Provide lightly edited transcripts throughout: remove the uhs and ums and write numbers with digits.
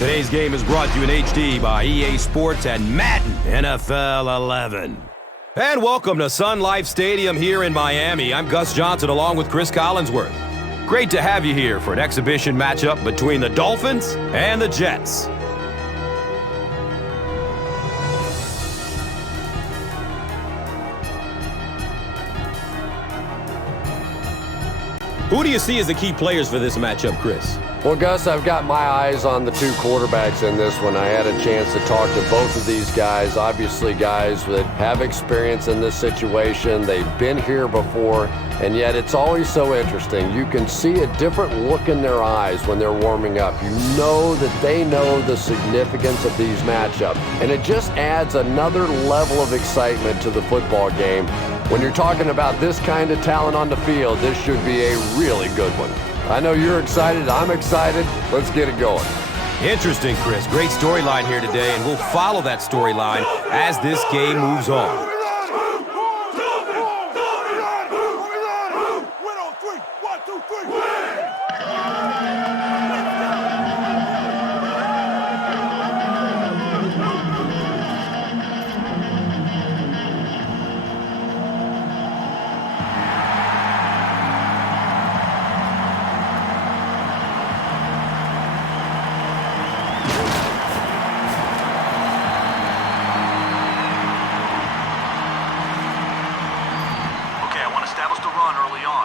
Today's game is brought to you in HD by EA Sports and Madden NFL 11. And welcome to Sun Life Stadium here in Miami. I'm Gus Johnson along with Chris Collinsworth. Great to have you here for an exhibition matchup between the Dolphins and the Jets. Who do you see as the key players for this matchup, Chris? Well, Gus, I've got my eyes on the two quarterbacks in this one. I had a chance to talk to both of these guys, obviously guys that have experience in this situation. They've been here before, and yet it's always so interesting. You can see a different look in their eyes when they're warming up. You know that they know the significance of these matchups, and it just adds another level of excitement to the football game. When you're talking about this kind of talent on the field, this should be a really good one. I know you're excited. I'm excited. Let's get it going. Interesting, Chris. Great storyline here today, and we'll follow that storyline as this game moves on.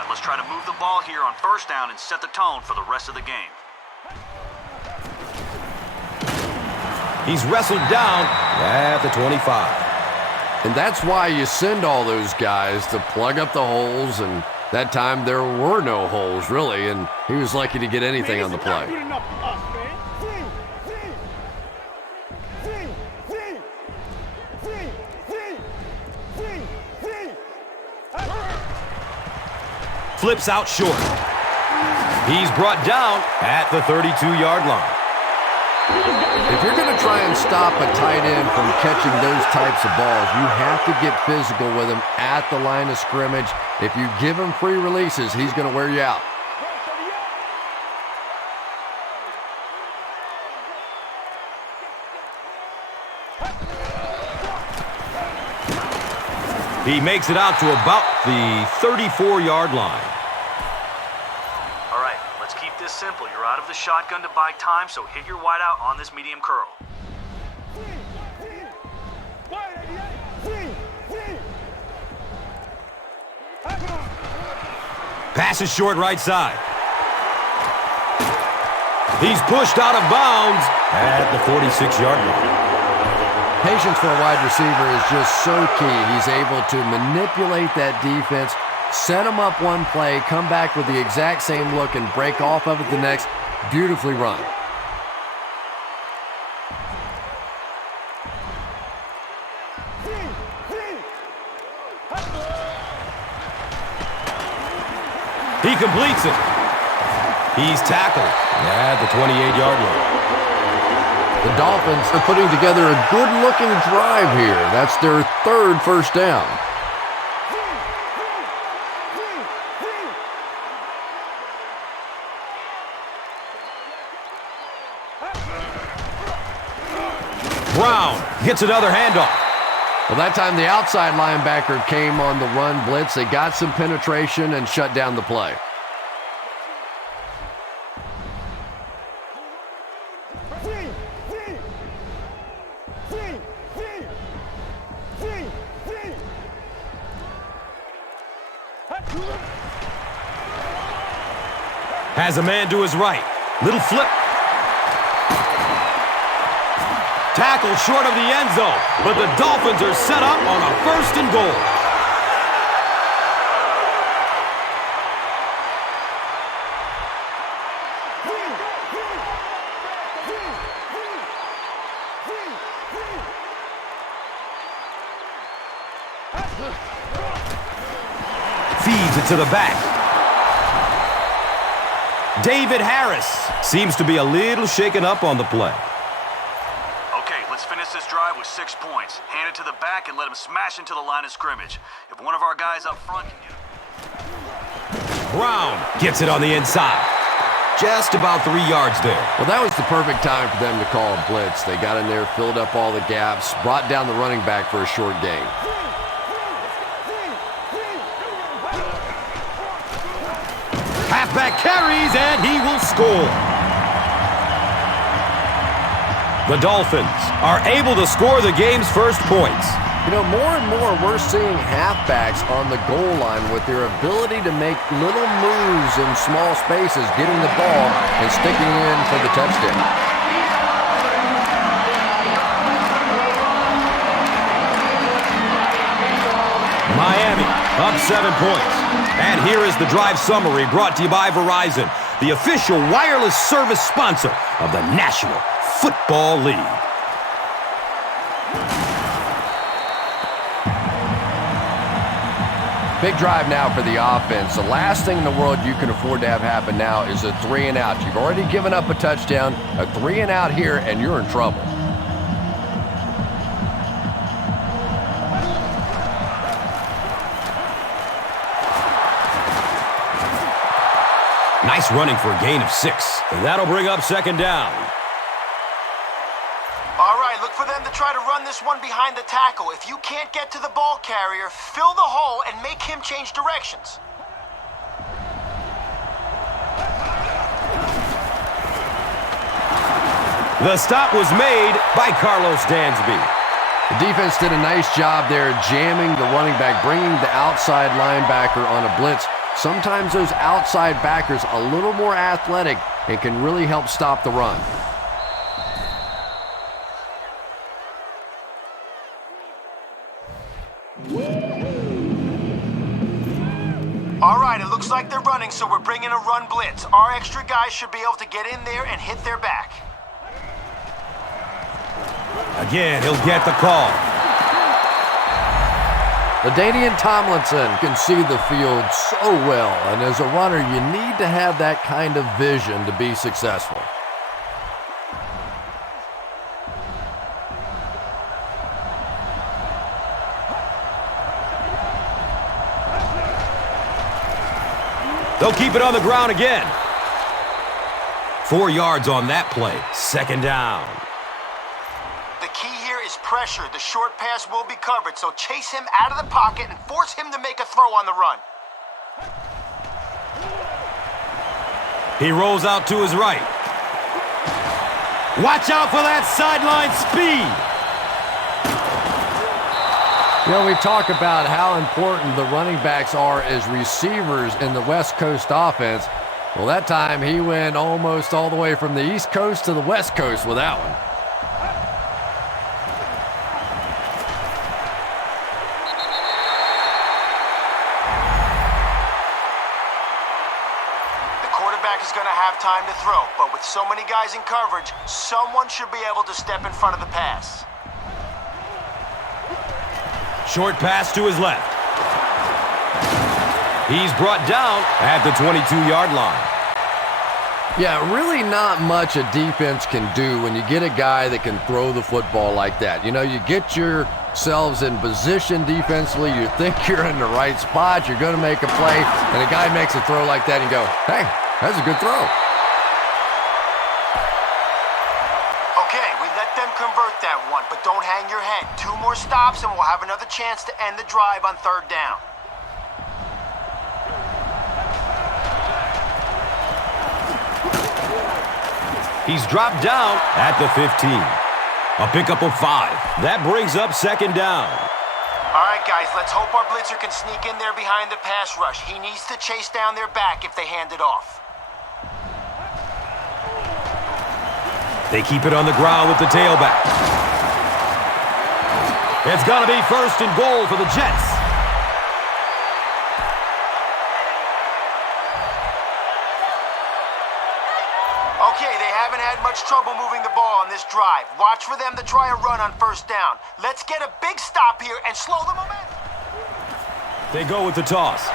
Let's try to move the ball here on first down and set the tone for the rest of the game. He's wrestled down at the 25. And that's why you send all those guys to plug up the holes, and that time there were no holes, really, and he was lucky to get anything on the play. Flips out short. He's brought down at the 32-yard line. If you're going to try and stop a tight end from catching those types of balls, you have to get physical with him at the line of scrimmage. If you give him free releases, he's going to wear you out. He makes it out to about the 34-yard line. All right, let's keep this simple. You're out of the shotgun to buy time, so hit your wide out on this medium curl. Pass is short right side. He's pushed out of bounds at the 46-yard line. Patience for a wide receiver is just so key. He's able to manipulate that defense, set him up one play, come back with the exact same look, and break off of it the next. Beautifully run. He completes it. He's tackled at the 28-yard line. The Dolphins are putting together a good-looking drive here. That's their third first down. Brown gets another handoff. Well, that time the outside linebacker came on the run blitz. They got some penetration and shut down the play. Has a man to his right. Little flip. Tackled short of the end zone, but the Dolphins are set up on a 1st and goal. Feeds it to the back. David Harris seems to be a little shaken up on the play. Okay, let's finish this drive with 6 points. Hand it to the back and let him smash into the line of scrimmage. If one of our guys up front can get it. Brown gets it on the inside. just about 3 yards there. Well, that was the perfect time for them to call a blitz. They got in there, filled up all the gaps, brought down the running back for a short gain. Halfback carries, and he will score. The Dolphins are able to score the game's first points. You know, more and more we're seeing halfbacks on the goal line with their ability to make little moves in small spaces, getting the ball and sticking in for the touchdown. Miami up 7 points. And here is the drive summary brought to you by Verizon, the official wireless service sponsor of the National Football League. Big drive now for the offense. The last thing in the world you can afford to have happen now is a 3-and-out. You've already given up a touchdown, a 3-and-out here, and you're in trouble. Nice running for a gain of 6. And that'll bring up second down. All right, look for them to try to run this one behind the tackle. If you can't get to the ball carrier, fill the hole and make him change directions. The stop was made by Carlos Dansby. The defense did a nice job there jamming the running back, bringing the outside linebacker on a blitz. Sometimes those outside backers a little more athletic and can really help stop the run. All right, it looks like they're running, so we're bringing a run blitz. Our extra guys should be able to get in there and hit their back. Again, he'll get the call. LaDainian Tomlinson can see the field so well, and as a runner, you need to have that kind of vision to be successful. They'll keep it on the ground again. 4 yards on that play. Second down. The key here is pressure. The short pass will be covered, so chase him out of the pocket and force him to make a throw on the run. He rolls out to his right. Watch out for that sideline speed. You know, we talk about how important the running backs are as receivers in the West Coast offense. Well, that time he went almost all the way from the East Coast to the West Coast with that one. The quarterback is going to have time to throw, but with so many guys in coverage, someone should be able to step in front of the pass. Short pass to his left. He's brought down at the 22-yard line. Yeah, really not much a defense can do when you get a guy that can throw the football like that. You know, you get yourselves in position defensively, you think you're in the right spot, you're going to make a play, and a guy makes a throw like that and you go, hey, that's a good throw. Okay, we let them convert that one, but don't hang your head. 2 more stops and we'll have another chance to end the drive on third down. He's dropped down at the 15. A pickup of 5. That brings up second down. All right, guys, let's hope our blitzer can sneak in there behind the pass rush. He needs to chase down their back if they hand it off. They keep it on the ground with the tailback. It's going to be first and goal for the Jets. Okay, they haven't had much trouble moving the ball on this drive. Watch for them to try a run on first down. Let's get a big stop here and slow the momentum. They go with the toss.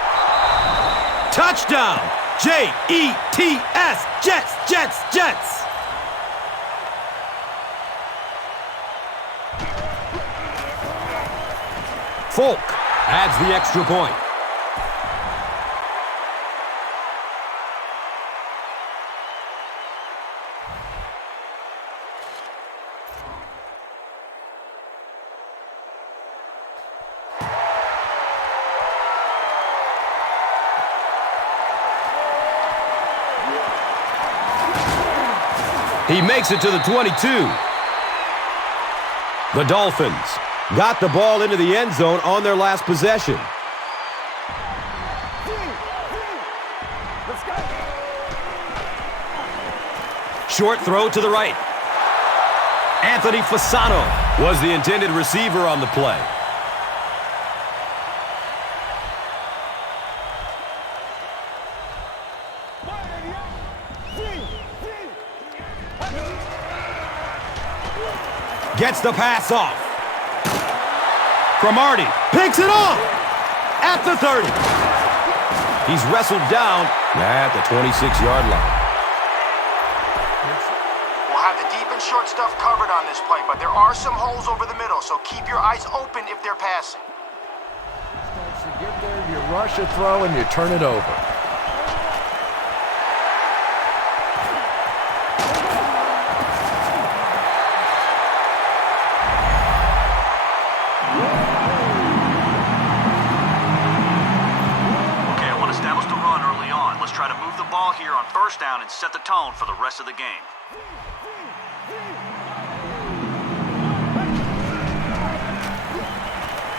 Touchdown! J-E-T-S! Jets, Jets, Jets! Folk adds the extra point. He makes it to the 22. The Dolphins got the ball into the end zone on their last possession. Short throw to the right. Anthony Fasano was the intended receiver on the play. Gets the pass off. Cromartie picks it off at the 30. He's wrestled down at the 26-yard line. We'll have the deep and short stuff covered on this play, but there are some holes over the middle, so keep your eyes open if they're passing. Once you get there, you rush a throw and you turn it over. Try to move the ball here on first down and set the tone for the rest of the game.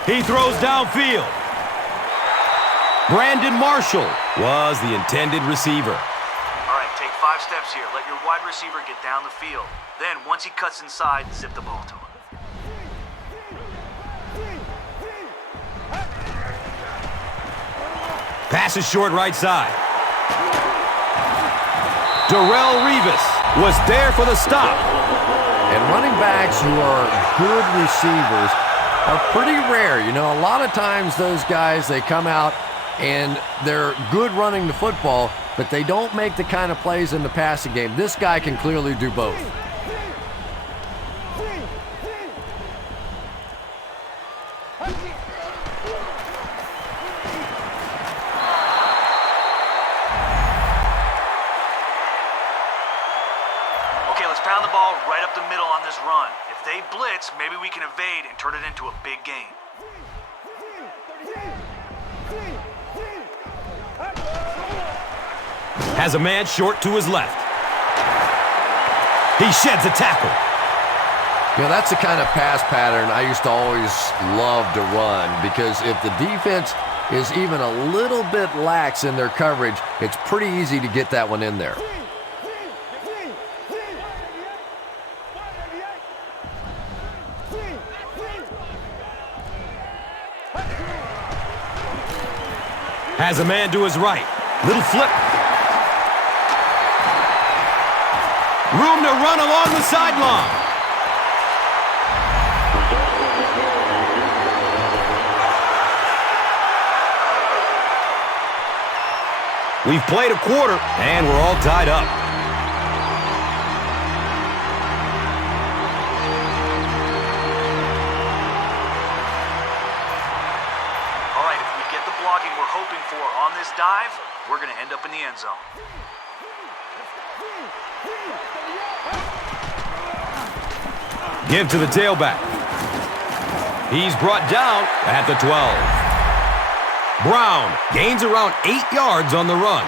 He throws downfield. Brandon Marshall was the intended receiver. All right, take 5 steps here. Let your wide receiver get down the field. Then, once he cuts inside, zip the ball to him. Pass is short right side. Darrelle Revis was there for the stop. And running backs who are good receivers are pretty rare. You know, a lot of times those guys, they come out and they're good running the football, but they don't make the kind of plays in the passing game. This guy can clearly do both. Pound the ball right up the middle on this run. If they blitz, maybe we can evade and turn it into a big gain. Has a man short to his left. He sheds a tackle. You know, that's the kind of pass pattern I used to always love to run, because if the defense is even a little bit lax in their coverage, it's pretty easy to get that one in there. Has a man to his right. Little flip. Room to run along the sideline. We've played a quarter, and we're all tied up. Blocking we're hoping for on this dive, we're going to end up in the end zone. Give to the tailback. He's brought down at the 12. Brown gains around 8 yards on the run.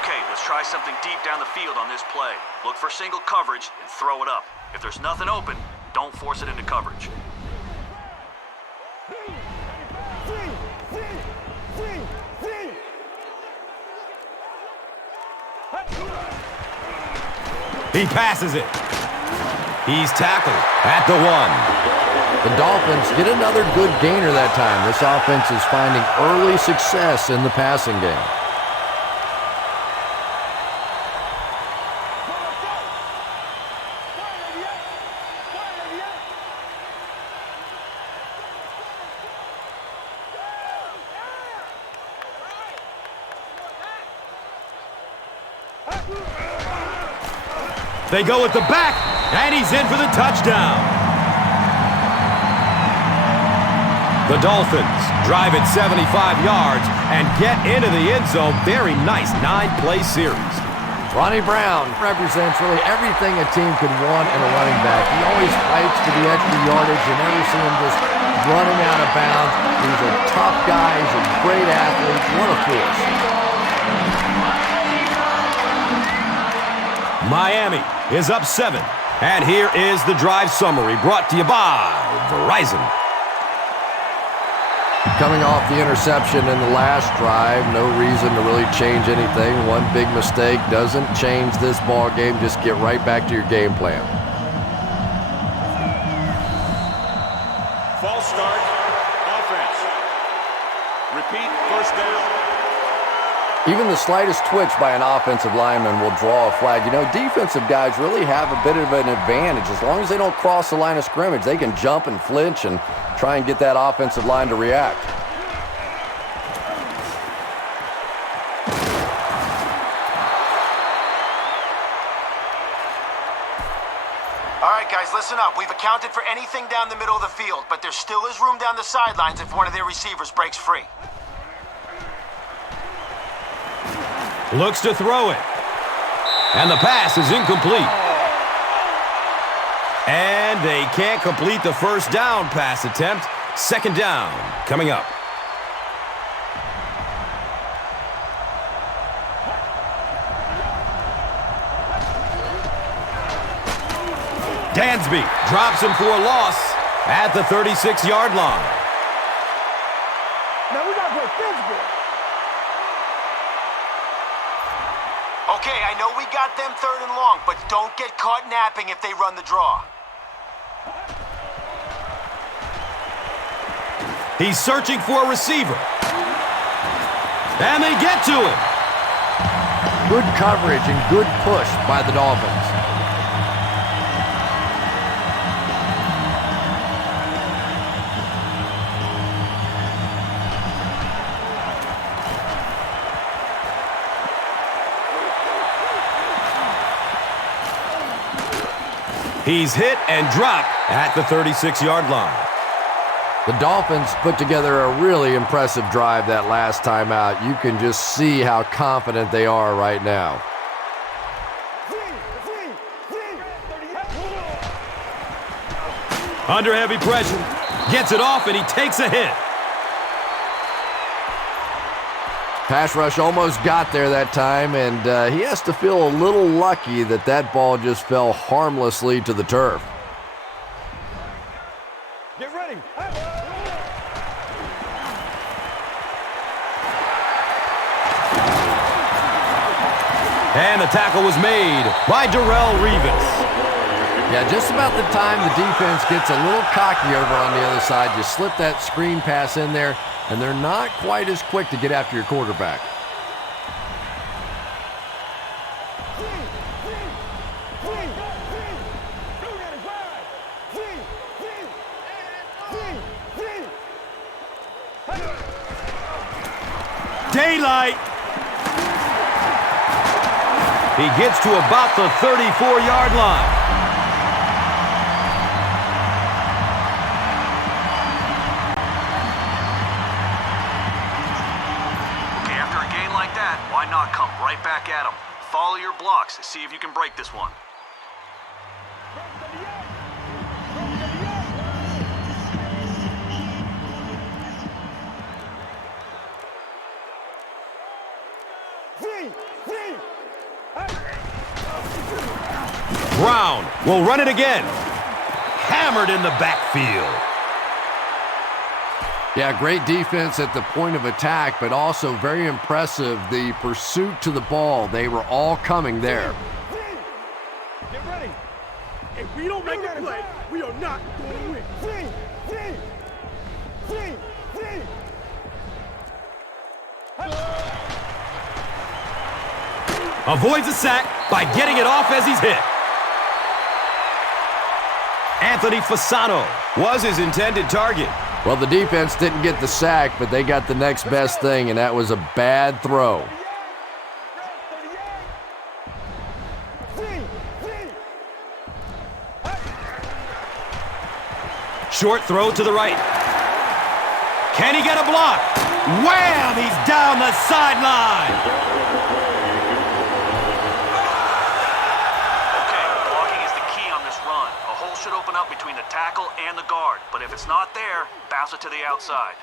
Okay, let's try something deep down the field on this play. Look for single coverage and throw it up. If there's nothing open, don't force it into coverage. He passes it. He's tackled at the 1. The Dolphins get another good gainer that time. This offense is finding early success in the passing game. They go with the back, and he's in for the touchdown. The Dolphins drive at 75 yards and get into the end zone. Very nice 9-play series. Ronnie Brown represents really everything a team could want in a running back. He always fights for the extra yardage. You never see him just running out of bounds. He's a tough guy. He's a great athlete. What a force. Miami is up 7. And here is the drive summary brought to you by Verizon. Coming off the interception in the last drive, no reason to really change anything. One big mistake doesn't change this ball game. Just get right back to your game plan. False start, offense. Repeat, first down. Even the slightest twitch by an offensive lineman will draw a flag. You know, defensive guys really have a bit of an advantage. As long as they don't cross the line of scrimmage, they can jump and flinch and try and get that offensive line to react. All right, guys, listen up. We've accounted for anything down the middle of the field, but there still is room down the sidelines if one of their receivers breaks free. Looks to throw it. And the pass is incomplete. And they can't complete the first down pass attempt. Second down coming up. Dansby drops him for a loss at the 36-yard line. Now we got to play physical. Okay, I know we got them 3rd and long, but don't get caught napping if they run the draw. He's searching for a receiver. And they get to him. Good coverage and good push by the Dolphins. He's hit and dropped at the 36-yard line. The Dolphins put together a really impressive drive that last time out. You can just see how confident they are right now. Under heavy pressure. Gets it off and he takes a hit. Pass rush almost got there that time, and he has to feel a little lucky that that ball just fell harmlessly to the turf. Get ready. And the tackle was made by Darrelle Revis. Yeah, just about the time the defense gets a little cocky over on the other side, you slip that screen pass in there, and they're not quite as quick to get after your quarterback. Daylight. He gets to about the 34-yard line. Okay, after a game like that, why not come right back at him? Follow your blocks and see if you can break this one. Brown will run it again. Hammered in the backfield. Yeah, great defense at the point of attack, but also very impressive the pursuit to the ball. They were all coming there. Get ready. If we don't make a play, we are not going to win. Avoids a sack by getting it off as he's hit. Anthony Fasano was his intended target. Well, the defense didn't get the sack, but they got the next best thing, and that was a bad throw. Short throw to the right. Can he get a block? Wham! He's down the sideline. Should open up between the tackle and the guard, but if it's not there, bounce it to the outside.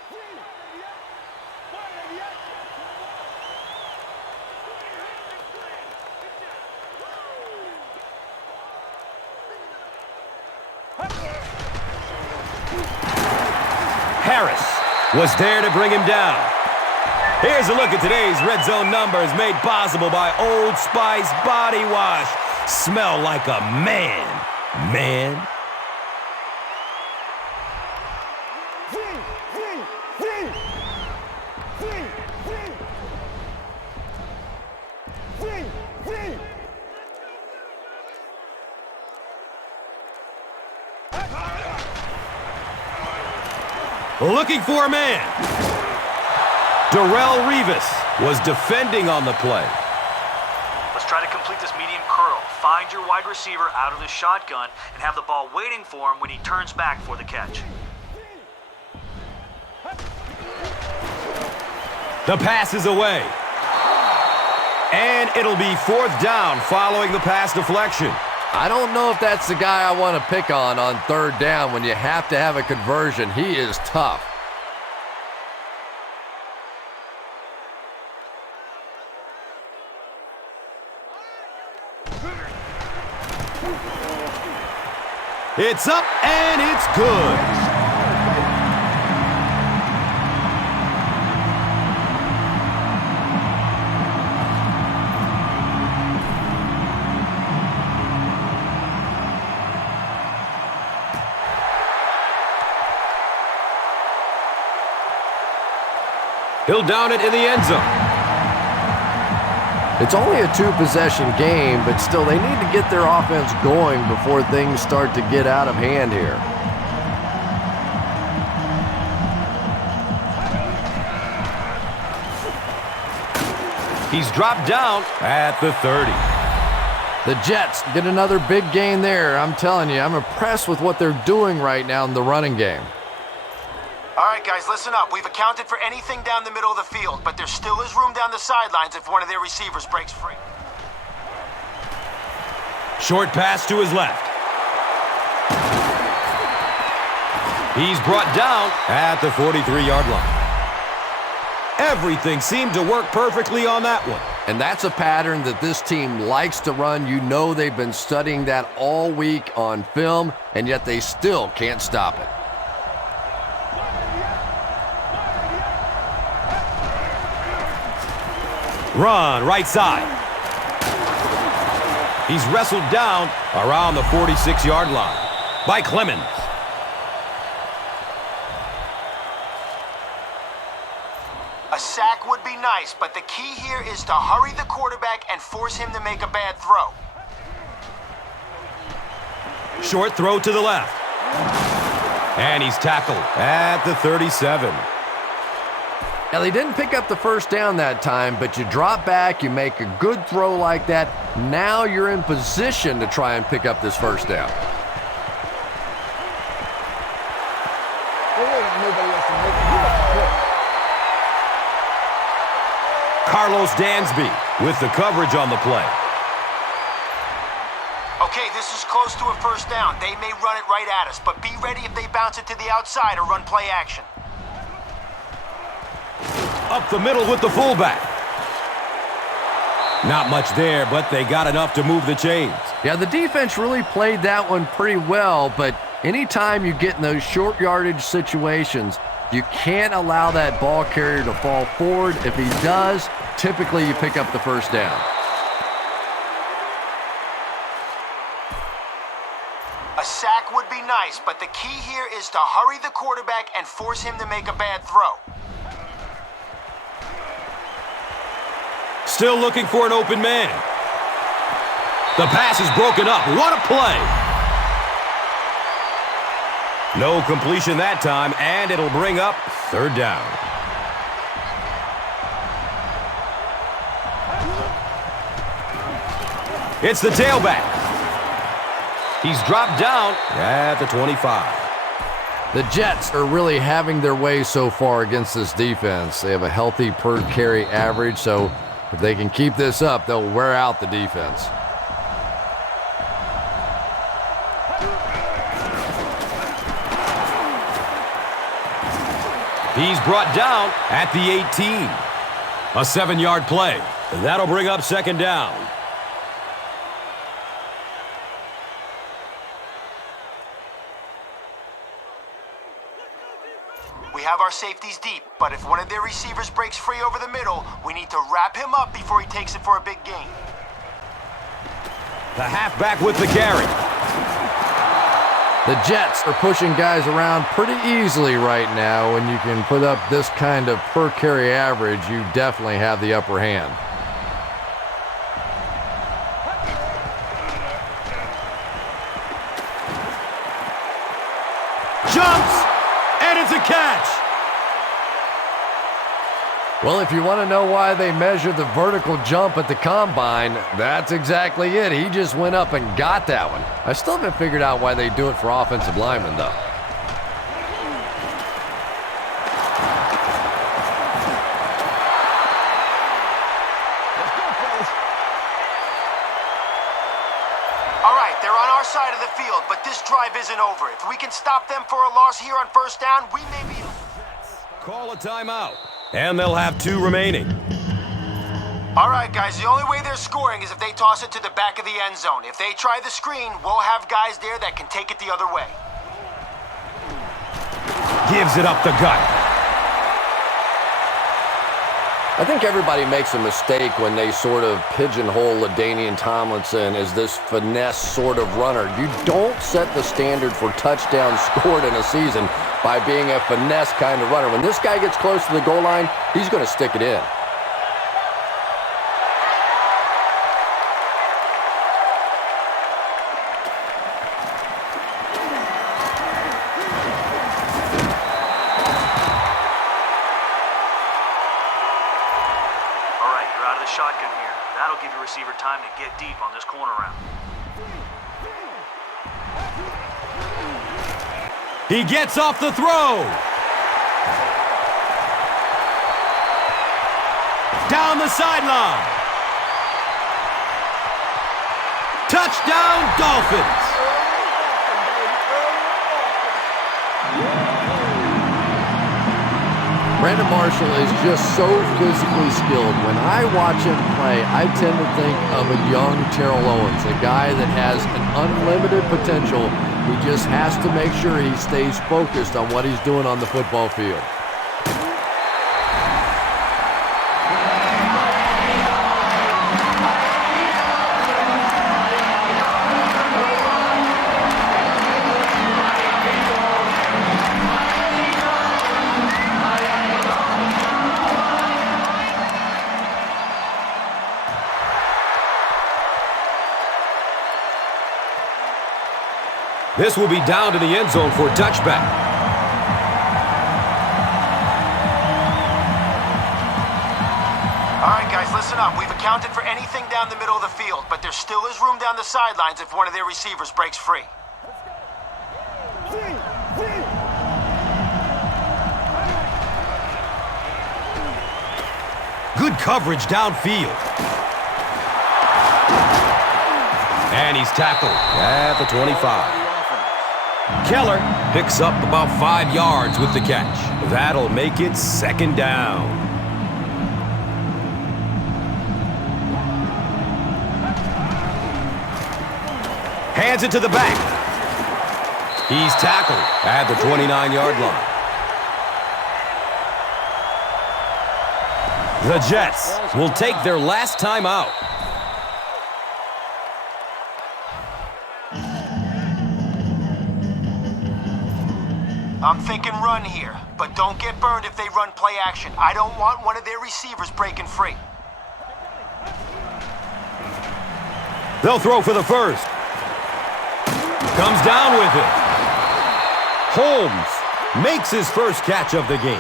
Harris was there to bring him down. Here's a look at today's red zone numbers made possible by Old Spice Body Wash. Smell like a man. Looking for a man. Darrelle Revis was defending on the play. Let's try to complete this medium curl. Find your wide receiver out of the shotgun and have the ball waiting for him when he turns back for the catch. The pass is away. And it'll be 4th down following the pass deflection. I don't know if that's the guy I want to pick on 3rd down when you have to have a conversion. He is tough. It's up and it's good. He'll down it in the end zone. It's only a 2-possession game, but still they need to get their offense going before things start to get out of hand here. He's dropped down at the 30. The Jets get another big gain there. I'm telling you, I'm impressed with what they're doing right now in the running game. All right, guys, listen up. We've accounted for anything down the middle of the field, but there still is room down the sidelines if one of their receivers breaks free. Short pass to his left. He's brought down at the 43-yard line. Everything seemed to work perfectly on that one. And that's a pattern that this team likes to run. You know they've been studying that all week on film, and yet they still can't stop it. Run, right side. He's wrestled down around the 46-yard line by Clemens. A sack would be nice, but the key here is to hurry the quarterback and force him to make a bad throw. Short throw to the left. And he's tackled at the 37. Now, they didn't pick up the first down that time, but you drop back, you make a good throw like that. Now you're in position to try and pick up this first down. Carlos Dansby with the coverage on the play. Okay, this is close to a first down. They may run it right at us, but be ready if they bounce it to the outside or run play action. Up the middle with the fullback. Not much there, but they got enough to move the chains. Yeah, the defense really played that one pretty well, but anytime you get in those short yardage situations, you can't allow that ball carrier to fall forward. If he does, typically you pick up the first down. A sack would be nice, but the key here is to hurry the quarterback and force him to make a bad throw. Still looking for an open man. The pass is broken up. What a play. No completion that time, and it'll bring up 3rd down. It's the tailback. He's dropped down at the 25. The Jets are really having their way so far against this defense. They have a healthy per carry average, so if they can keep this up, they'll wear out the defense. He's brought down at the 18. A 7-yard play. That'll bring up 2nd down. We We have our safeties deep, but if one of their receivers breaks free over the middle, we need to wrap him up before he takes it for a big gain. The halfback with the carry. The Jets are pushing guys around pretty easily right now. When you can put up this kind of per carry average, you definitely have the upper hand. Jumps, and it's a catch. Well, if you want to know why they measure the vertical jump at the combine, that's exactly it. He just went up and got that one. I still haven't figured out why they do it for offensive linemen, though. All right, they're on our side of the field, but this drive isn't over. If we can stop them for a loss here on first down, we may be... Call a timeout, and they'll have 2 remaining. All right, guys, the only way they're scoring is if they toss it to the back of the end zone. If they try the screen, we'll have guys there that can take it the other way. Gives it up the gut. I think everybody makes a mistake when they sort of pigeonhole LaDainian Tomlinson as this finesse sort of runner. You don't set the standard for touchdowns scored in a season by being a finesse kind of runner. When this guy gets close to the goal line, he's going to stick it in. Shotgun here. That'll give your receiver time to get deep on this corner route. He gets off the throw. Down the sideline. Touchdown, Dolphins. Brandon Marshall is just so physically skilled. When I watch him play, I tend to think of a young Terrell Owens, a guy that has an unlimited potential. He just has to make sure he stays focused on what he's doing on the football field. This will be down to the end zone for a touchback. All right, guys, listen up. We've accounted for anything down the middle of the field, but there still is room down the sidelines if one of their receivers breaks free. Good coverage downfield. And he's tackled at the 25. Keller picks up about 5 yards with the catch. That'll make it second down. Hands it to the back. He's tackled at the 29-yard line. The Jets will take their last time out. I'm thinking run here, but don't get burned if they run play action. I don't want one of their receivers breaking free. They'll throw for the first. Comes down with it. Holmes makes his first catch of the game.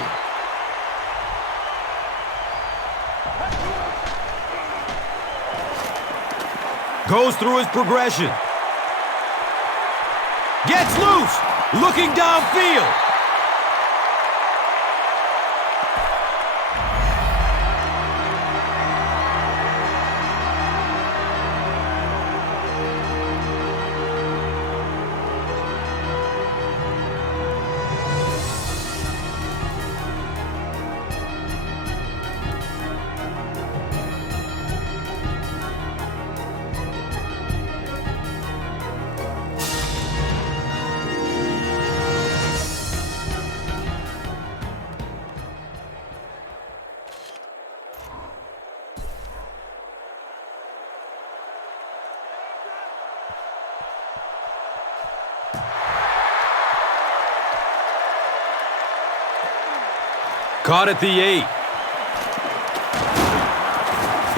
Goes through his progression. Gets loose. Looking downfield. Caught at the 8.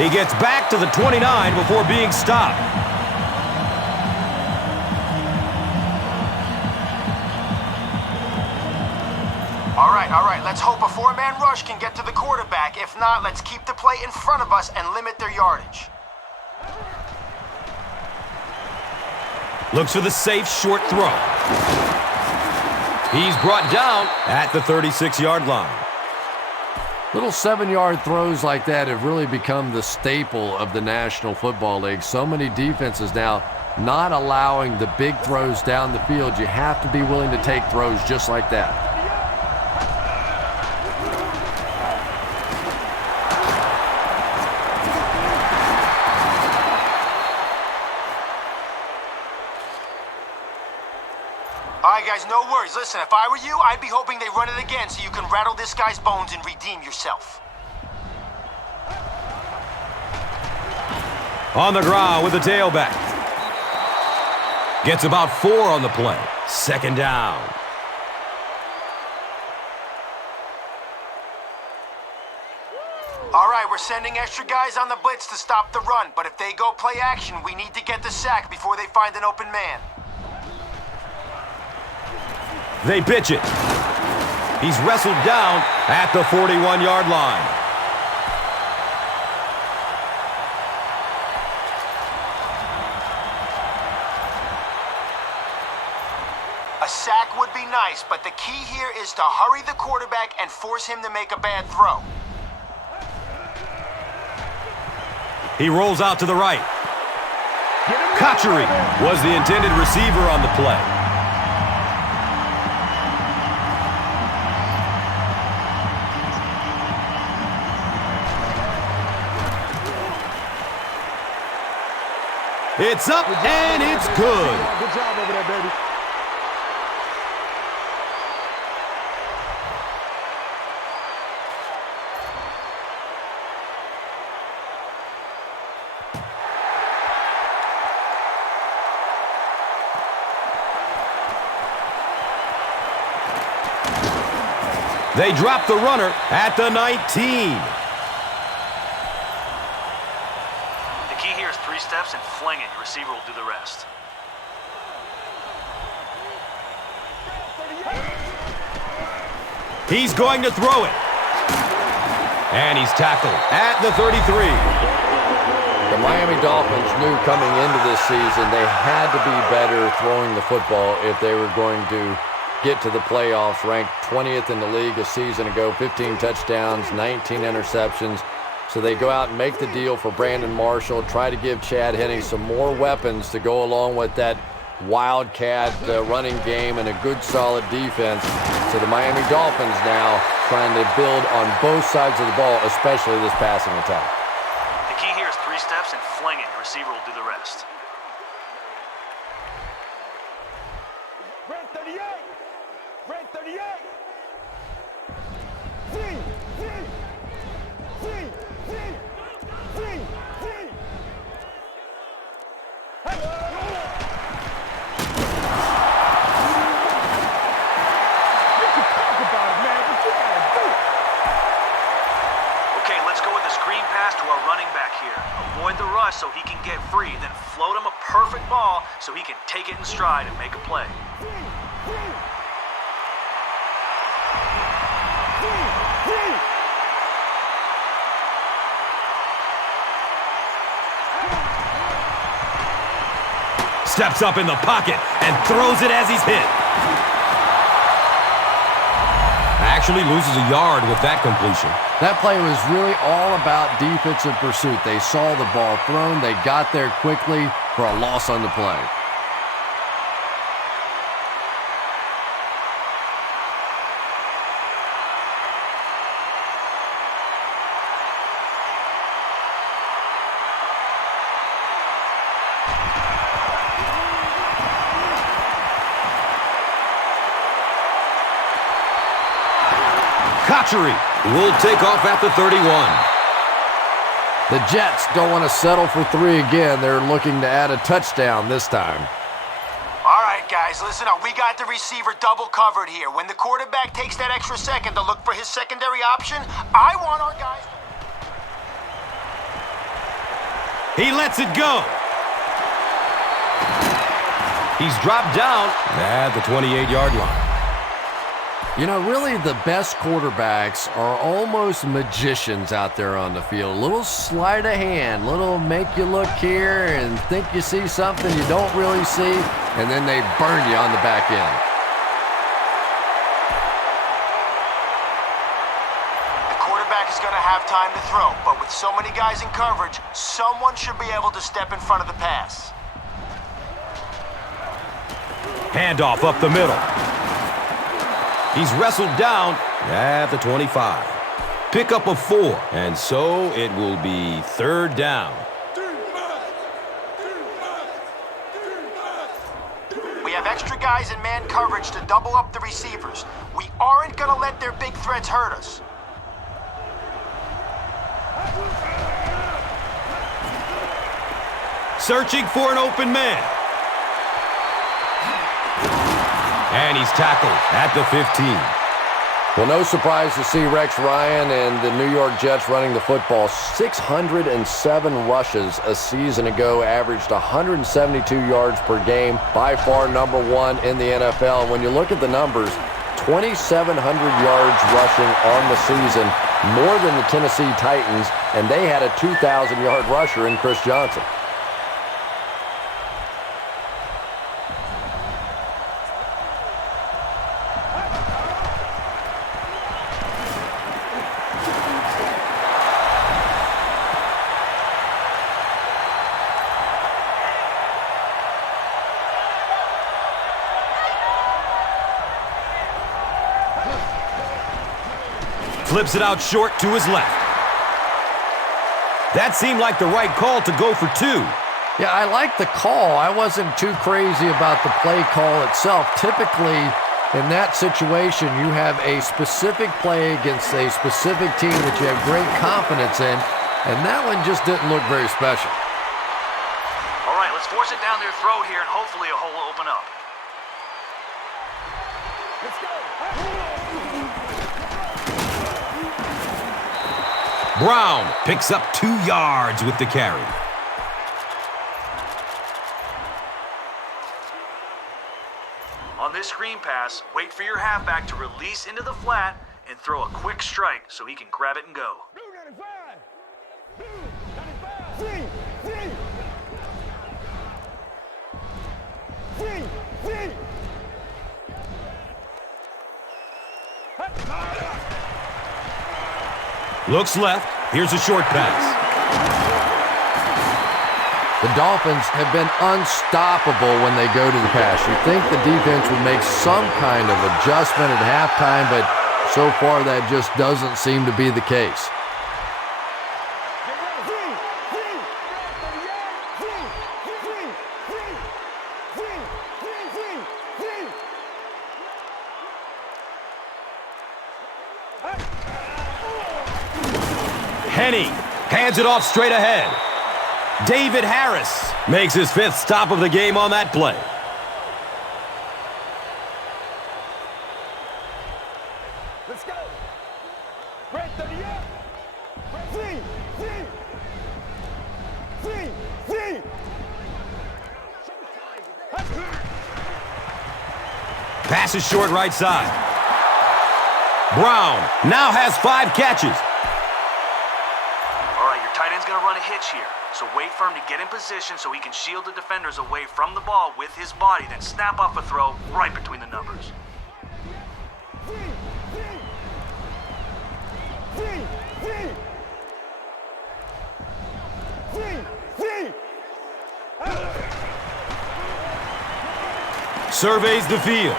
He gets back to the 29 before being stopped. All right, let's hope a four-man rush can get to the quarterback. If not, let's keep the play in front of us and limit their yardage. Looks for the safe short throw. He's brought down at the 36-yard line. Little 7-yard throws like that have really become the staple of the National Football League. So many defenses now not allowing the big throws down the field. You have to be willing to take throws just like that. All right, guys, no worries. Listen, if I were you, I'd be hoping they run it again so you can rattle this guy's bones and redeem yourself. On the ground with the tailback. Gets about 4 on the play. Second down. All right, we're sending extra guys on the blitz to stop the run, but if they go play action, we need to get the sack before they find an open man. They pitch it. He's wrestled down at the 41-yard line. A sack would be nice, but the key here is to hurry the quarterback and force him to make a bad throw. He rolls out to the right. Kachuri was the intended receiver on the play. It's up and it's good. Good job over there, baby. They drop the runner at the 19. The key here is 3 steps and fling it. Your receiver will do the rest. He's going to throw it. And he's tackled at the 33. The Miami Dolphins knew coming into this season they had to be better throwing the football if they were going to get to the playoffs. Ranked 20th in the league a season ago, 15 touchdowns, 19 interceptions. So they go out and make the deal for Brandon Marshall, try to give Chad Henne some more weapons to go along with that wildcat running game and a good solid defense. So the Miami Dolphins now trying to build on both sides of the ball, especially this passing attack. The key here is 3 steps and fling it. Your receiver will do the rest. Rank 38. Rank 38. Avoid the rush so he can get free, then float him a perfect ball so he can take it in stride and make a play. Steps up in the pocket and throws it as he's hit. Actually loses a yard with that completion. That play was really all about defensive pursuit. They saw the ball thrown. They got there quickly for a loss on the play. Kachuri will take off at the 31. The Jets don't want to settle for 3 again. They're looking to add a touchdown this time. All right, guys, Guys, listen up. We got the receiver double covered here. When the quarterback takes that extra second to look for his secondary option, I want our guys... He lets it go. He's dropped down at the 28-yard line. You know, really the best quarterbacks are almost magicians out there on the field. A little sleight of hand, little make you look here and think you see something you don't really see, and then they burn you on the back end. The quarterback is going to have time to throw, but with so many guys in coverage, someone should be able to step in front of the pass. Handoff up the middle. He's wrestled down at the 25. Pickup of 4, and so it will be 3rd down. We have extra guys in man coverage to double up the receivers. We aren't going to let their big threats hurt us. Searching for an open man. And he's tackled at the 15. Well, no surprise to see Rex Ryan and the New York Jets running the football. 607 rushes a season ago, averaged 172 yards per game, by far number 1 in the NFL. And when you look at the numbers, 2,700 yards rushing on the season, more than the Tennessee Titans, and they had a 2,000-yard rusher in Chris Johnson. Flips it out short to his left. That seemed like the right call to go for 2. Yeah, I like the call. I wasn't too crazy about the play call itself. Typically, in that situation, you have a specific play against a specific team that you have great confidence in, and that one just didn't look very special. All right, let's force it down their throat here, and hopefully a hole will open up. Let's go. Brown picks up 2 yards with the carry. On this screen pass, wait for your halfback to release into the flat and throw a quick strike so he can grab it and go. Blue 95. Blue 95. Free. Looks left. Here's a short pass. The Dolphins have been unstoppable when they go to the pass. You'd think the defense would make some kind of adjustment at halftime, but so far that just doesn't seem to be the case. Henny hands it off straight ahead. David Harris makes his 5th stop of the game on that play. Let's go. Red 38. Free. Pass is short right side. Brown now has 5 catches. All right, your tight end's going to run a hitch here. So wait for him to get in position so he can shield the defenders away from the ball with his body, then snap off a throw right between the numbers. Surveys the field.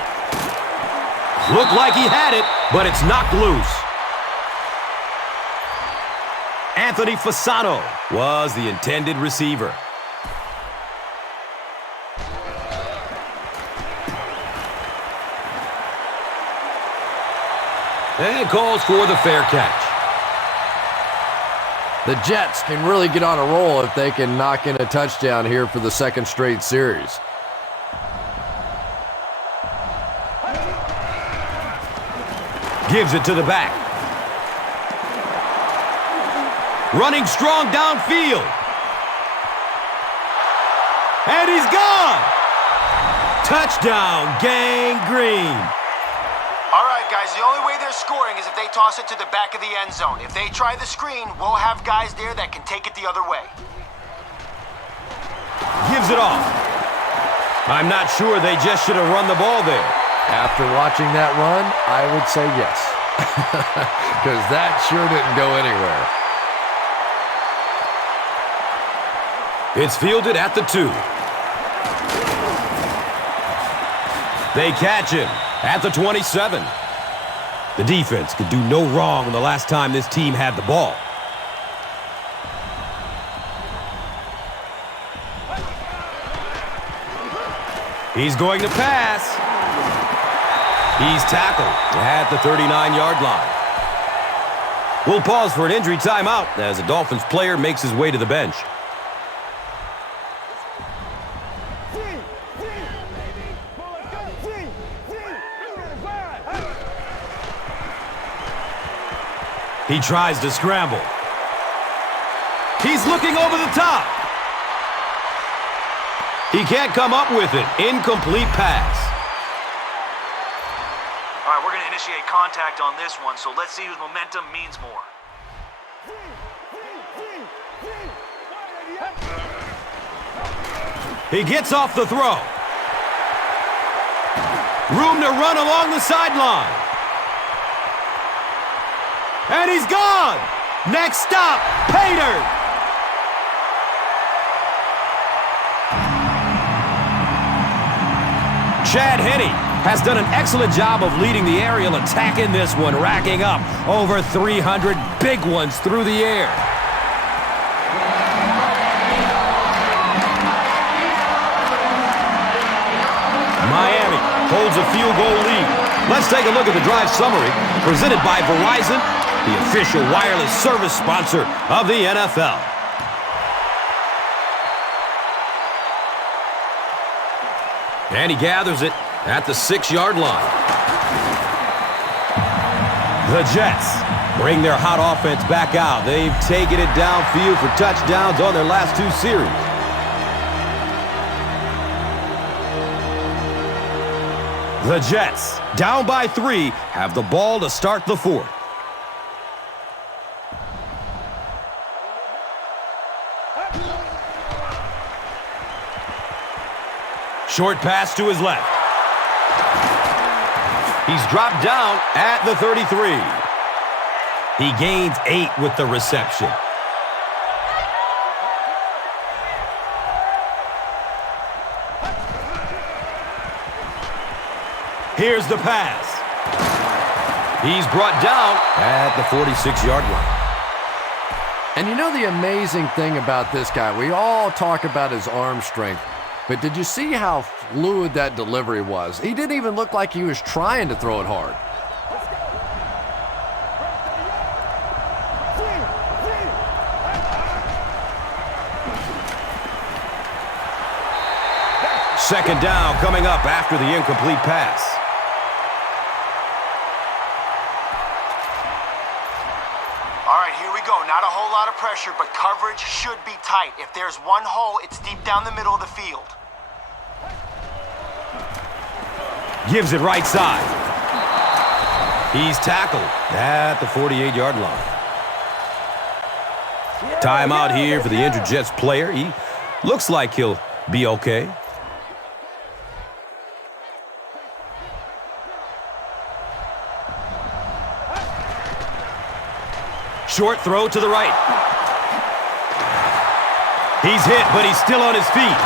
Looked like he had it, but it's knocked loose. Anthony Fasano was the intended receiver. And calls for the fair catch. The Jets can really get on a roll if they can knock in a touchdown here for the 2nd straight series. Gives it to the back. Running strong downfield. And he's gone! Touchdown, Gang Green. All right, guys, the only way they're scoring is if they toss it to the back of the end zone. If they try the screen, we'll have guys there that can take it the other way. Gives it off. I'm not sure they just should have run the ball there. After watching that run, I would say yes. Because that sure didn't go anywhere. It's fielded at the 2. They catch him at the 27. The defense could do no wrong the last time this team had the ball. He's going to pass. He's tackled at the 39-yard line. We'll pause for an injury timeout as a Dolphins player makes his way to the bench. He tries to scramble. He's looking over the top. He can't come up with it. Incomplete pass. All right, we're going to initiate contact on this one, so let's see whose momentum means more. He gets off the throw. Room to run along the sideline. And he's gone! Next stop, Pater! Chad Henne has done an excellent job of leading the aerial attack in this one, racking up over 300 big ones through the air. Miami holds a field goal lead. Let's take a look at the drive summary presented by Verizon, the official wireless service sponsor of the NFL. And he gathers it at the 6-yard line. The Jets bring their hot offense back out. They've taken it downfield for touchdowns on their last 2 series. The Jets, down by 3, have the ball to start the 4th. Short pass to his left. He's dropped down at the 33. He gains 8 with the reception. Here's the pass. He's brought down at the 46-yard line. And you know the amazing thing about this guy, we all talk about his arm strength, but did you see how fluid that delivery was? He didn't even look like he was trying to throw it hard. Second down coming up after the incomplete pass. All right, here we go. Not a whole lot of pressure, but coverage should be tight. If there's one hole, it's deep down the middle of the field. Gives it right side. He's tackled at the 48-yard line. Timeout here for the injured Jets player. He looks like he'll be okay. Short throw to the right. He's hit, but he's still on his feet.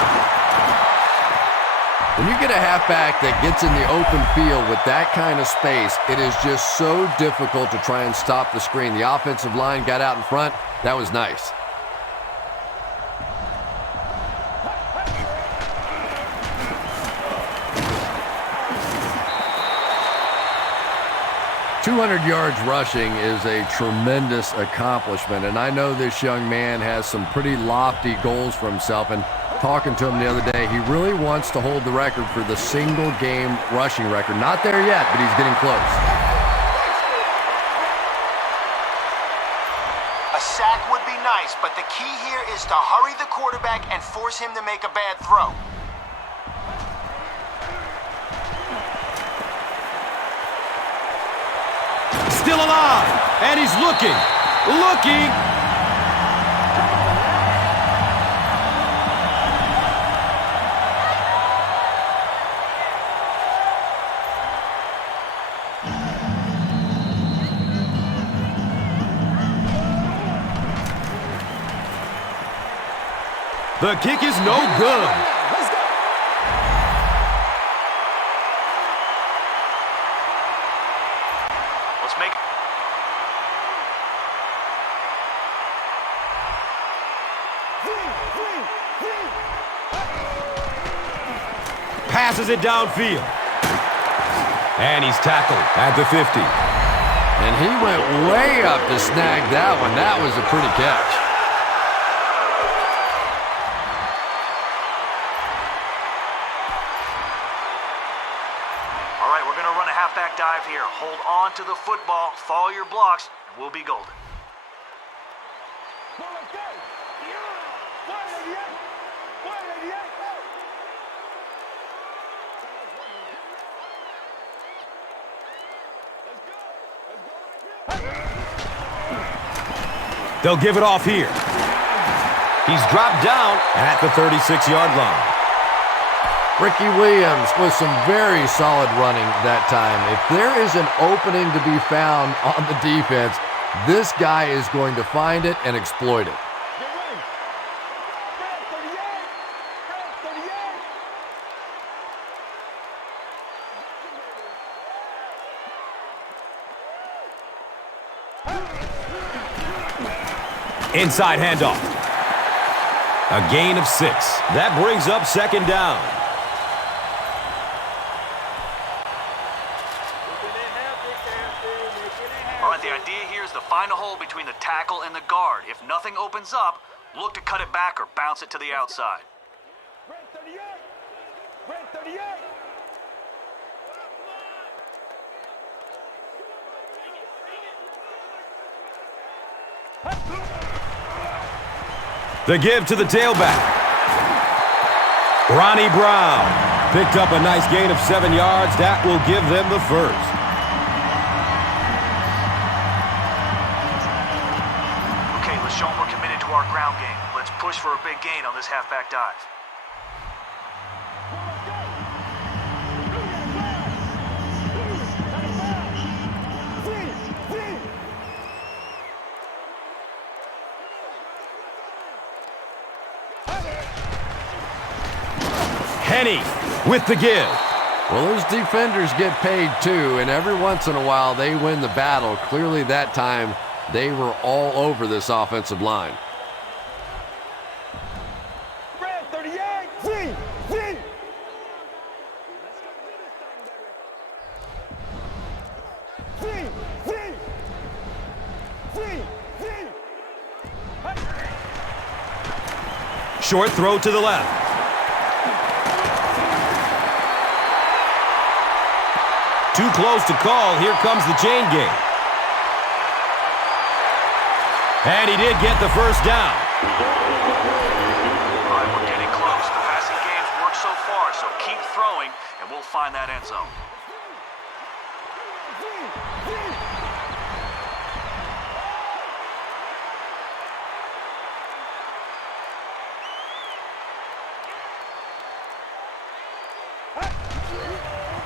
When you get a halfback that gets in the open field with that kind of space, it is just so difficult to try and stop the screen. The offensive line got out in front. That was nice. "200 yards rushing is a tremendous accomplishment, and I know this young man has some pretty lofty goals for himself, and talking to him the other day, he really wants to hold the record for the single-game rushing record. Not there yet, but he's getting close. but the key here is to hurry the quarterback and force him to make a bad throw. Still alive, and he's looking. The kick is no good. Let's make it. Passes it downfield. And he's tackled at the 50. And he went way up to snag that one. That was a pretty catch. All right, we're going to run a halfback dive here. Hold on to the football, follow your blocks, and we'll be golden. They'll give it off here. He's dropped down at the 36-yard line. Ricky Williams with some very solid running that time. If there is an opening to be found on the defense, this guy is going to find it and exploit it. Inside handoff. A gain of 6. That brings up second down. All right, the idea here is to find a hole between the tackle and the guard. If nothing opens up, look to cut it back or bounce it to the outside. The give to the tailback. Ronnie Brown picked up a nice gain of 7 yards. That will give them the first. Okay, let's show them we're committed to our ground game. Let's push for a big gain on this halfback dive. Henny with the give. Well, those defenders get paid too, and every once in a while they win the battle. Clearly that time they were all over this offensive line. Short throw to the left. Too close to call. Here comes the chain game. And he did get the first down. All right, we're getting close. The passing game's worked so far, so keep throwing, and we'll find that end zone.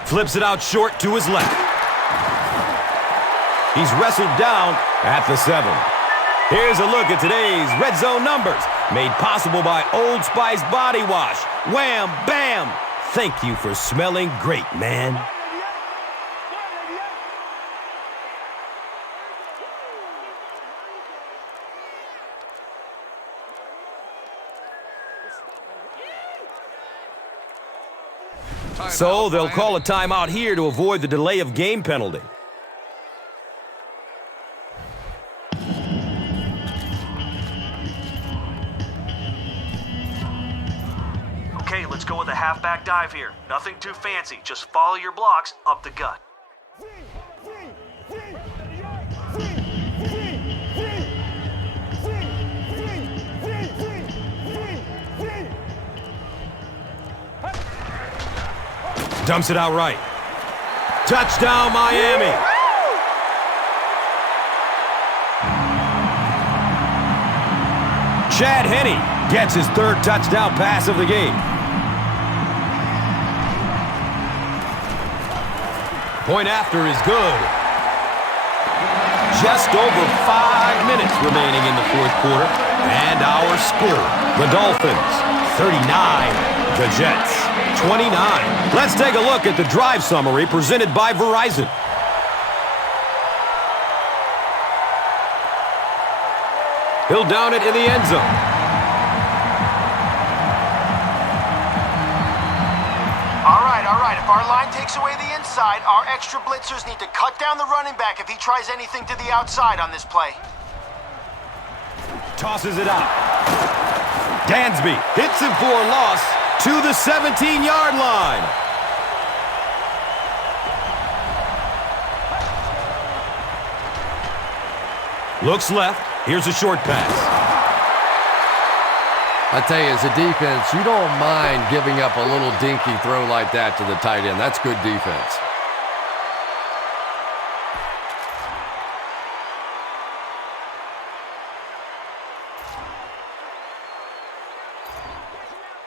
Flips it out short to his left. He's wrestled down at the 7. Here's a look at today's Red Zone numbers, made possible by Old Spice Body Wash. Wham, bam! Thank you for smelling great, man. So they'll call a timeout here to avoid the delay of game penalty. Okay, let's go with a halfback dive here. Nothing too fancy. Just follow your blocks up the gut. Dumps it out right. Touchdown, Miami. Chad Henne gets his third touchdown pass of the game. Point after is good. Just over 5 minutes remaining in the fourth quarter. And our score, the Dolphins, 39, the Jets, 29. Let's take a look at the drive summary presented by Verizon. He'll down it in the end zone. All right. If our line takes away the inside, our extra blitzers need to cut down the running back if he tries anything to the outside on this play. Tosses it out. Dansby hits him for a loss to the 17-yard line. Looks left. Here's a short pass. I tell you, as a defense, you don't mind giving up a little dinky throw like that to the tight end. That's good defense.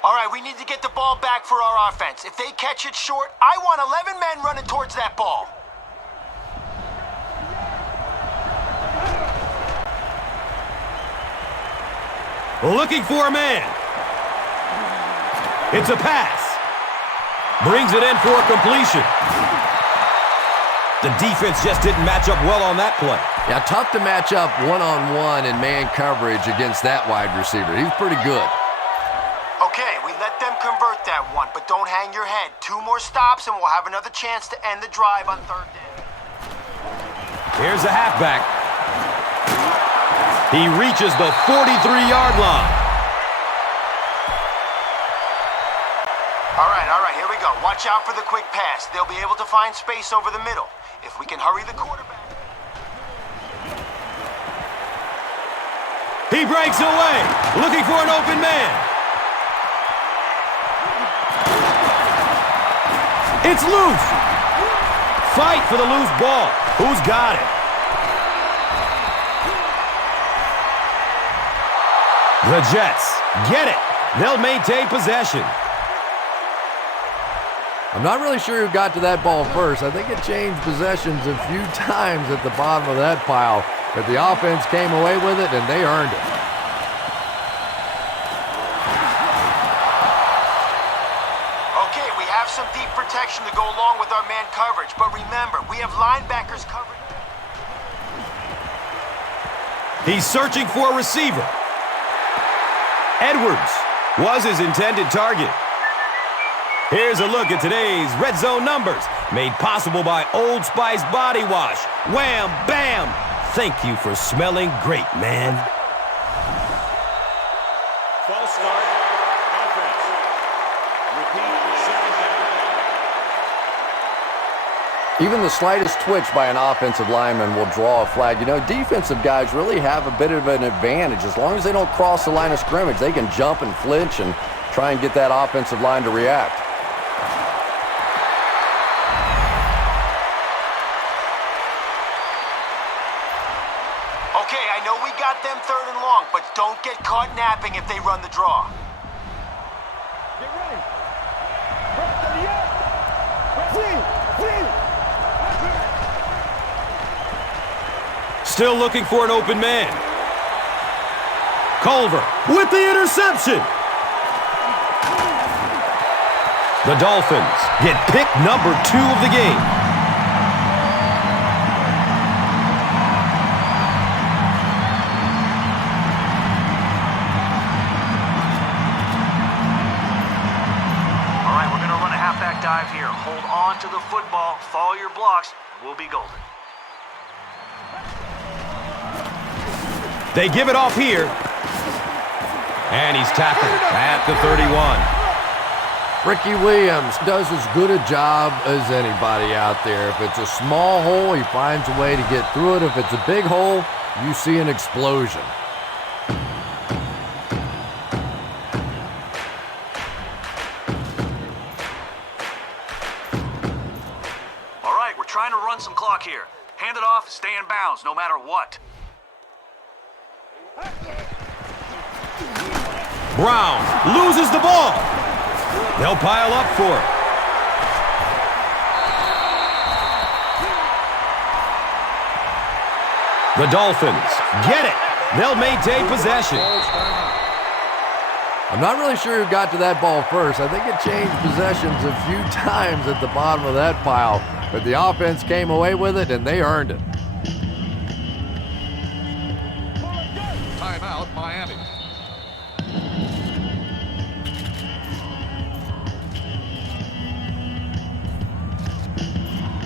All right, we need to get the ball back for our offense. If they catch it short, I want 11 men running towards that ball. Looking for a man. It's a pass. Brings it in for completion. The defense just didn't match up well on that play. Yeah, tough to match up one-on-one in man coverage against that wide receiver. He's pretty good. Okay, we let them convert that one, but don't hang your head. 2 more stops and we'll have another chance to end the drive on third down. Here's the halfback. He reaches the 43-yard line. All right, here we go. Watch out for the quick pass. They'll be able to find space over the middle. If we can hurry the quarterback. He breaks away, looking for an open man. It's loose. Fight for the loose ball. Who's got it? The Jets get it. They'll maintain possession. I'm not really sure who got to that ball first. I think it changed possessions a few times at the bottom of that pile, but the offense came away with it, and they earned it. Okay, we have some deep protection to go along with our man coverage, but remember, we have linebackers covered. He's searching for a receiver. Edwards was his intended target. Here's a look at today's red zone numbers, made possible by Old Spice Body Wash. Wham, bam! Thank you for smelling great, man. False start. Offense. Repeat second down. Even the slightest twitch by an offensive lineman will draw a flag. You know, defensive guys really have a bit of an advantage. As long as they don't cross the line of scrimmage, they can jump and flinch and try and get that offensive line to react. Okay, I know we got them third and long, but don't get caught napping if they run the draw. Get ready. Clean. Still looking for an open man. Culver with the interception. The Dolphins get pick number 2 of the game. All right, we're going to run a halfback dive here. Hold on to the football, follow your blocks, we'll be golden. They give it off here. And he's tackled at the 31. Ricky Williams does as good a job as anybody out there. If it's a small hole, he finds a way to get through it. If it's a big hole, you see an explosion. run some clock here. Hand it off, stay in bounds, no matter what. Brown loses the ball. They'll pile up for it. The Dolphins get it. They'll maintain possession. I'm not really sure who got to that ball first. I think it changed possessions a few times at the bottom of that pile, but the offense came away with it, and they earned it. Timeout, Miami.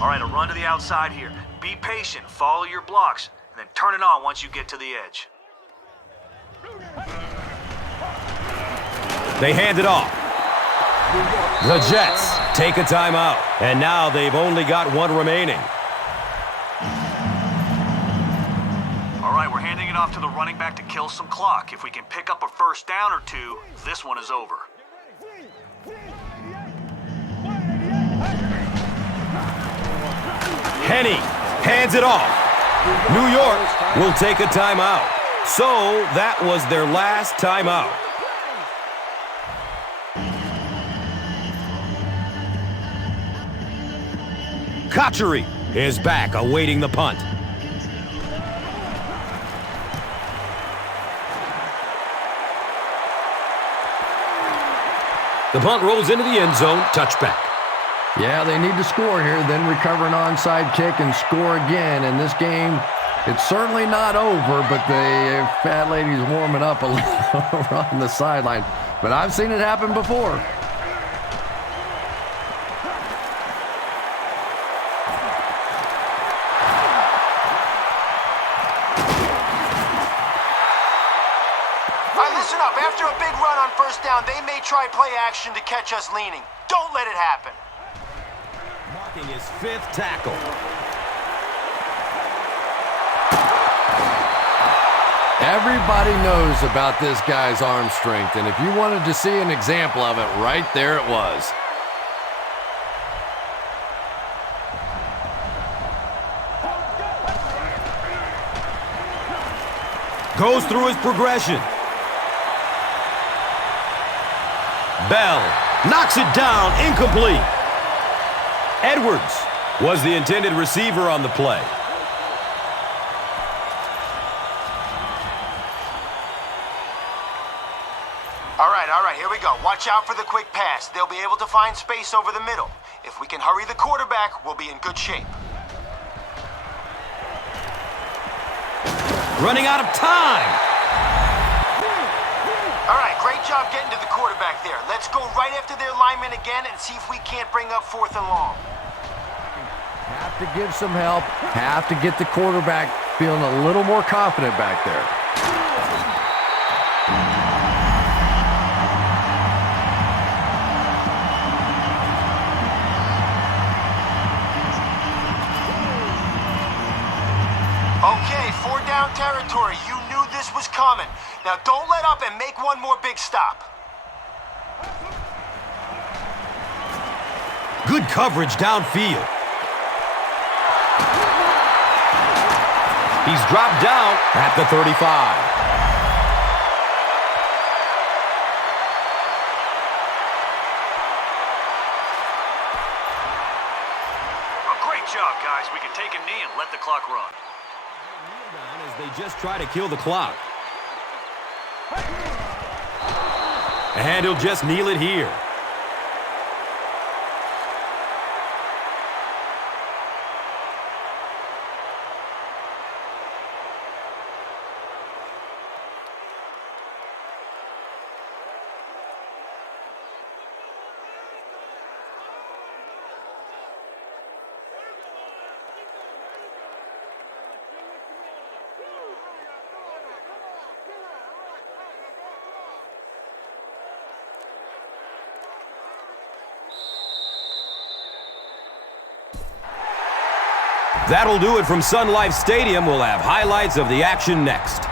All right, a run to the outside here. Be patient, follow your blocks, and then turn it on once you get to the edge. They hand it off. The Jets take a timeout, and now they've only got one remaining. All right, we're handing it off to the running back to kill some clock. If we can pick up a first down or two, this one is over. Henny hands it off. New York will take a timeout. So that was their last timeout. Kotchery is back, awaiting the punt. The punt rolls into the end zone, touchback. Yeah, they need to score here, then recover an onside kick and score again. In this game, it's certainly not over, but the fat lady's warming up a little on the sideline. But I've seen it happen before. Listen up. After a big run on first down, they may try play action to catch us leaning. Don't let it happen. Marking his fifth tackle. Everybody knows about this guy's arm strength, and if you wanted to see an example of it, right there it was. Goes through his progression. Bell knocks it down, incomplete. Edwards was the intended receiver on the play. All right, here we go. Watch out for the quick pass. They'll be able to find space over the middle. If we can hurry the quarterback, we'll be in good shape. Running out of time. All right, great job getting to the quarterback there. Let's go right after their lineman again and see if we can't bring up 4th and long. Have to give some help. Have to get the quarterback feeling a little more confident back there. Okay, 4 down territory. You knew this was coming. Now don't let up and make one more big stop. Good coverage downfield. He's dropped down at the 35. Great job, guys. We can take a knee and let the clock run. As they just try to kill the clock. And he'll just kneel it here. That'll do it from Sun Life Stadium. We'll have highlights of the action next.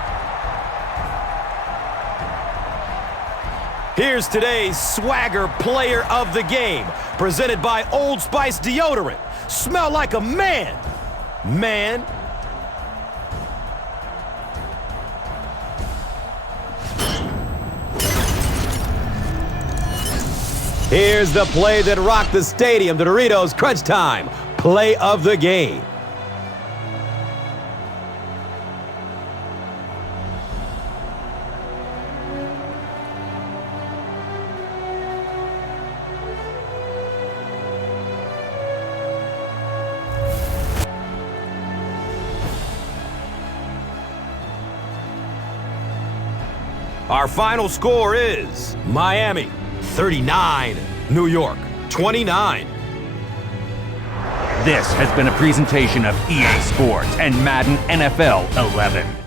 Here's today's Swagger Player of the Game, presented by Old Spice Deodorant. Smell like a man. Man. Here's the play that rocked the stadium, the Doritos Crunch Time play of the game. Our final score is Miami 39, New York 29. This has been a presentation of EA Sports and Madden NFL 11.